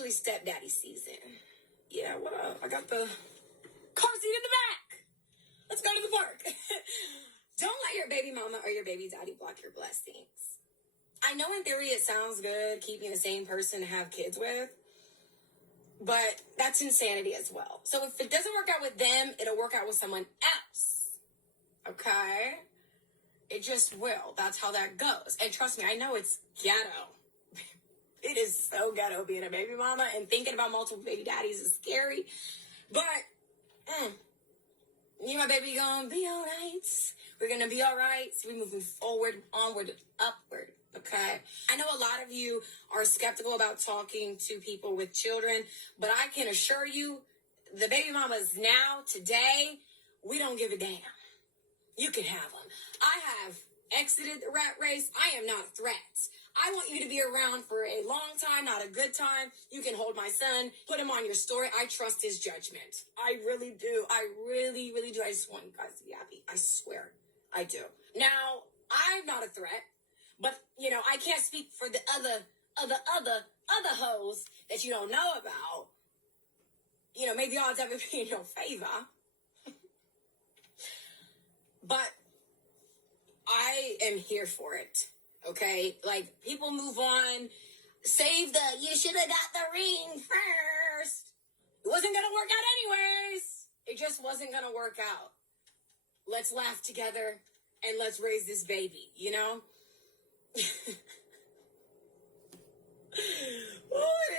officially stepdaddy season. Yeah, what up? I got the car seat in the back. Let's go to the park. Don't let your baby mama or your baby daddy block your blessings. I know in theory it sounds good keeping the same person to have kids with, but that's insanity as well. So if it doesn't work out with them, it'll work out with someone else. Okay? It just will. That's how that goes. And trust me, I know it's ghetto. It is so ghetto being a baby mama, and thinking about multiple baby daddies is scary. But, me and my baby gonna be all right. We're gonna be all right. So we're moving forward, onward, upward. Okay? I know a lot of you are skeptical about talking to people with children, but I can assure you, the baby mamas now, today, we don't give a damn. You can have them. I have exited the rat race. I am not a threat. I want you to be around for a long time, not a good time. You can hold my son, put him on your story. I trust his judgment. I really do. I really, really do. I just want you guys to be happy. I swear. I do. Now, I'm not a threat, but, I can't speak for the other hoes that you don't know about. May the odds ever be in your favor. But I am here for it. Okay, people move on. Save you should have got the ring first. It wasn't gonna work out anyways. It just wasn't gonna work out. Let's laugh together and let's raise this baby, Ooh,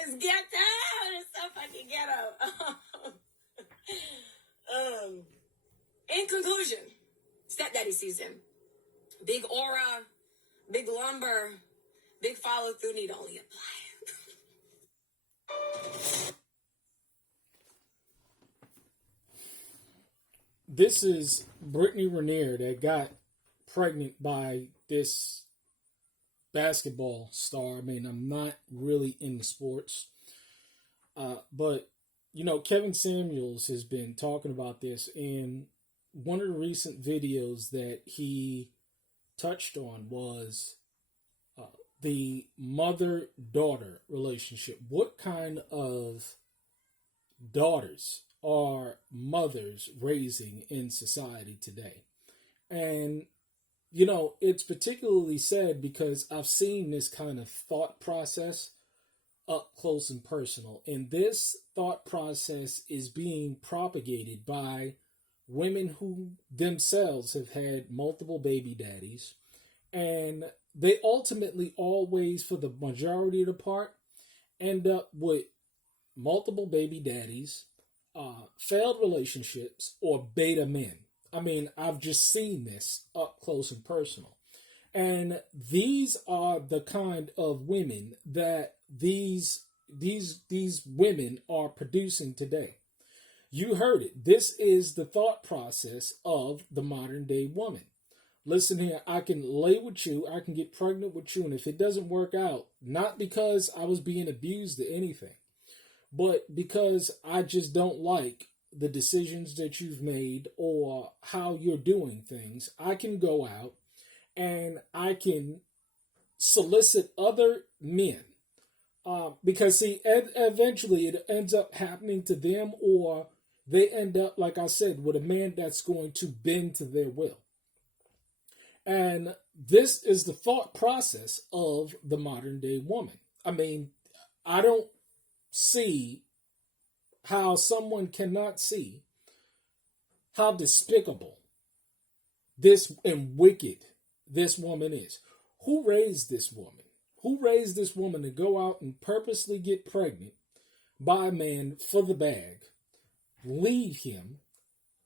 it's ghetto. It's so fucking ghetto. In conclusion, stepdaddy season. Big aura. Big lumber, big follow through, need only apply. This is Brittany Renner that got pregnant by this basketball star. I mean, I'm not really into sports, but Kevin Samuels has been talking about this in one of the recent videos that he touched on was the mother-daughter relationship. What kind of daughters are mothers raising in society today? And, it's particularly sad because I've seen this kind of thought process up close and personal. And this thought process is being propagated by women who themselves have had multiple baby daddies, and they ultimately always, for the majority of the part, end up with multiple baby daddies, failed relationships, or beta men. I mean, I've just seen this up close and personal. And these are the kind of women that these women are producing today. You heard it. This is the thought process of the modern day woman. Listen here, I can lay with you, I can get pregnant with you, and if it doesn't work out, not because I was being abused or anything, but because I just don't like the decisions that you've made or how you're doing things, I can go out and I can solicit other men. Because, see, eventually it ends up happening to them, or they end up, like I said, with a man that's going to bend to their will. And this is the thought process of the modern day woman. I mean, I don't see how someone cannot see how despicable this and wicked this woman is. Who raised this woman? Who raised this woman to go out and purposely get pregnant by a man for the bag, leave him,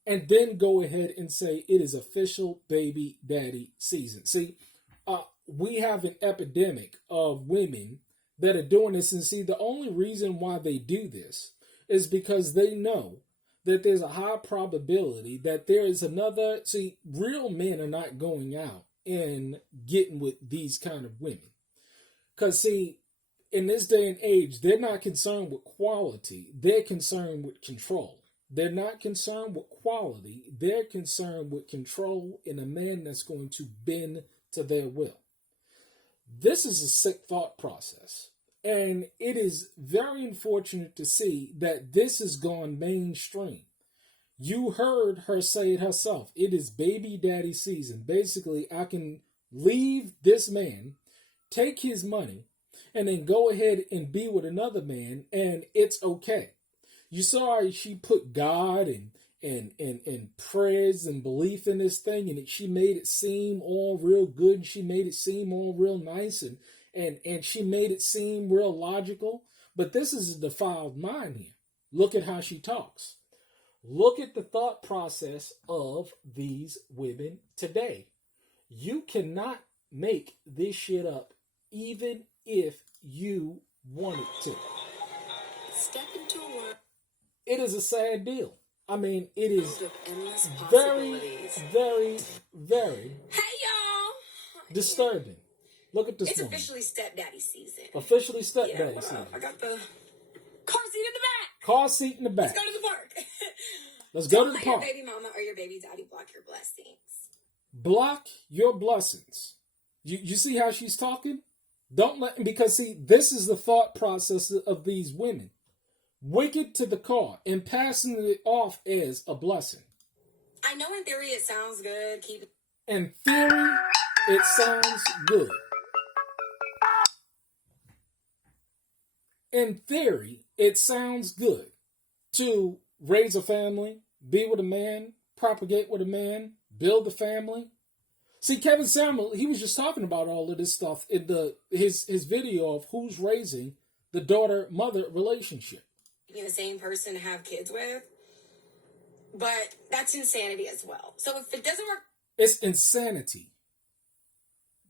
and then go ahead and say it is official baby daddy season? See, we have an epidemic of women that are doing this. And see, the only reason why they do this is because they know that there's a high probability that there is another. See, real men are not going out and getting with these kind of women. Because, see, in this day and age, they're not concerned with quality. They're concerned with control. They're not concerned with quality. They're concerned with control in a man that's going to bend to their will. This is a sick thought process. And it is very unfortunate to see that this has gone mainstream. You heard her say it herself. It is baby daddy season. Basically, I can leave this man, take his money, and then go ahead and be with another man, and it's okay. You saw how she put God and prayers and belief in this thing, and she made it seem all real good. She made it seem all real nice, and she made it seem real logical. But this is a defiled mind here. Look at how she talks. Look at the thought process of these women today. You cannot make this shit up, even if you wanted to. Step into a world. It is a sad deal. I mean, it is very, very, very Hey, y'all. disturbing. Look at this It's woman. officially stepdaddy season. Officially stepdaddy season. I got the car seat in the back. Car seat in the back. Let's go to the park. Let's go to Don't the let park. your baby mama or your baby daddy block your blessings. Block your blessings. You see how she's talking? Don't let, because see, this is the thought process of these women. Wicked to the car and passing it off as a blessing. I know in theory it sounds good. Keep it. In theory, it sounds good. In theory, it sounds good to raise a family, be with a man, propagate with a man, build a family. See, Kevin Samuel, he was just talking about all of this stuff in his video of who's raising the daughter-mother relationship. The same person to have kids with, but that's insanity as well. So if it doesn't work, it's insanity.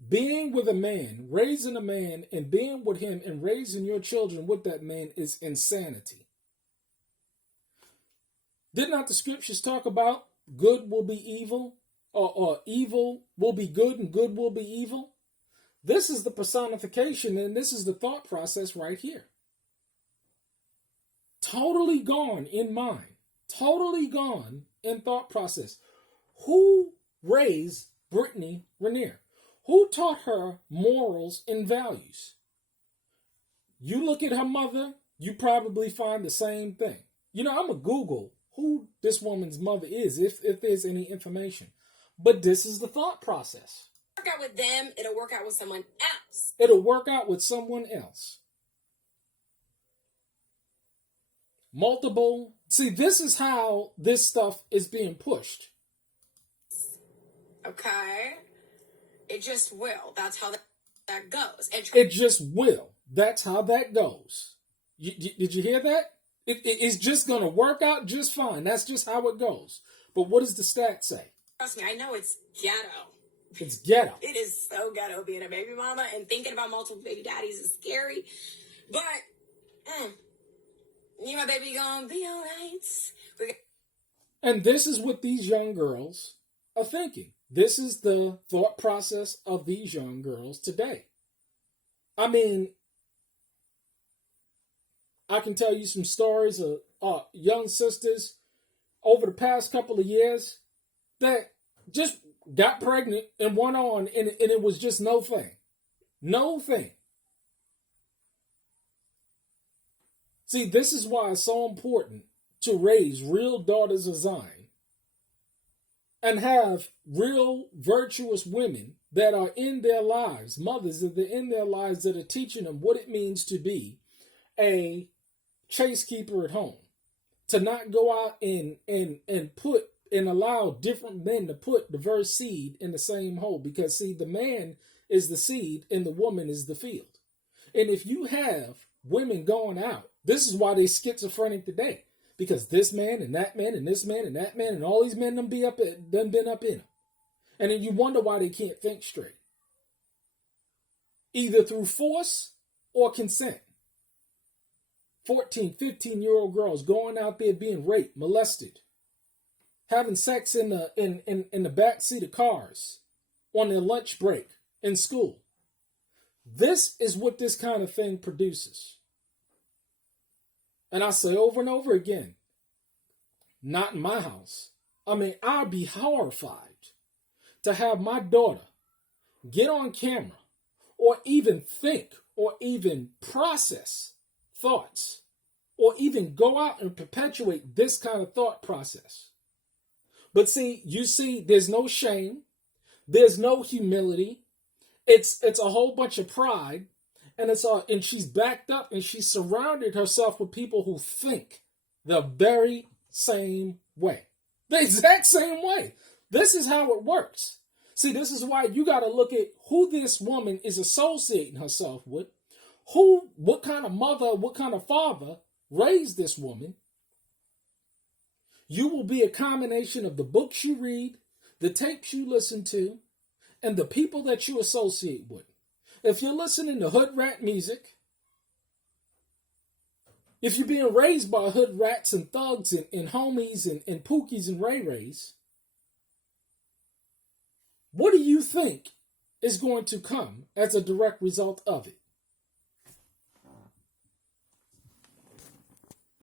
Being with a man, raising a man, and being with him and raising your children with that man is insanity. Did not the scriptures talk about good will be evil, or evil will be good and good will be evil? This is the personification, and this is the thought process right here. Totally gone in mind. Totally gone in thought process. Who raised Brittany Renner? Who taught her morals and values? You look at her mother, you probably find the same thing. You know, I'm going to Google who this woman's mother is, if there's any information. But this is the thought process. Work out with them, it'll work out with someone else. It'll work out with someone else. Multiple. See, this is how this stuff is being pushed. Okay? It just will. That's how that goes. It just will. That's how that goes. Did you hear that? It's just going to work out just fine. That's just how it goes. But what does the stats say? Trust me, I know it's ghetto. It's ghetto. It is so ghetto being a baby mama, and thinking about multiple baby daddies is scary. But, you and my baby gonna be alright. And this is what these young girls are thinking. This is the thought process of these young girls today. I mean, I can tell you some stories of young sisters over the past couple of years that just got pregnant and went on, and it was just no thing. No thing. See, this is why it's so important to raise real daughters of Zion and have real virtuous women that are in their lives, mothers that are in their lives that are teaching them what it means to be a chasekeeper at home, to not go out and put and allow different men to put diverse seed in the same hole, because see, the man is the seed and the woman is the field. And if you have women going out, this is why they're schizophrenic today, because this man and that man and this man and that man and all these men done been up in them. And then you wonder why they can't think straight, either through force or consent. 14, 15-year-old girls going out there being raped, molested, having sex in the back seat of cars on their lunch break in school. This is what this kind of thing produces. And I say over and over again, not in my house. I mean, I'd be horrified to have my daughter get on camera or even think or even process thoughts or even go out and perpetuate this kind of thought process. But see, there's no shame, there's no humility. It's a whole bunch of pride, and she's backed up and she's surrounded herself with people who think the very same way. The exact same way. This is how it works. See, this is why you got to look at who this woman is associating herself with, what kind of mother, what kind of father raised this woman. You will be a combination of the books you read, the tapes you listen to, and the people that you associate with. If you're listening to hood rat music, if you're being raised by hood rats and thugs and homies and pookies and ray-rays, what do you think is going to come as a direct result of it?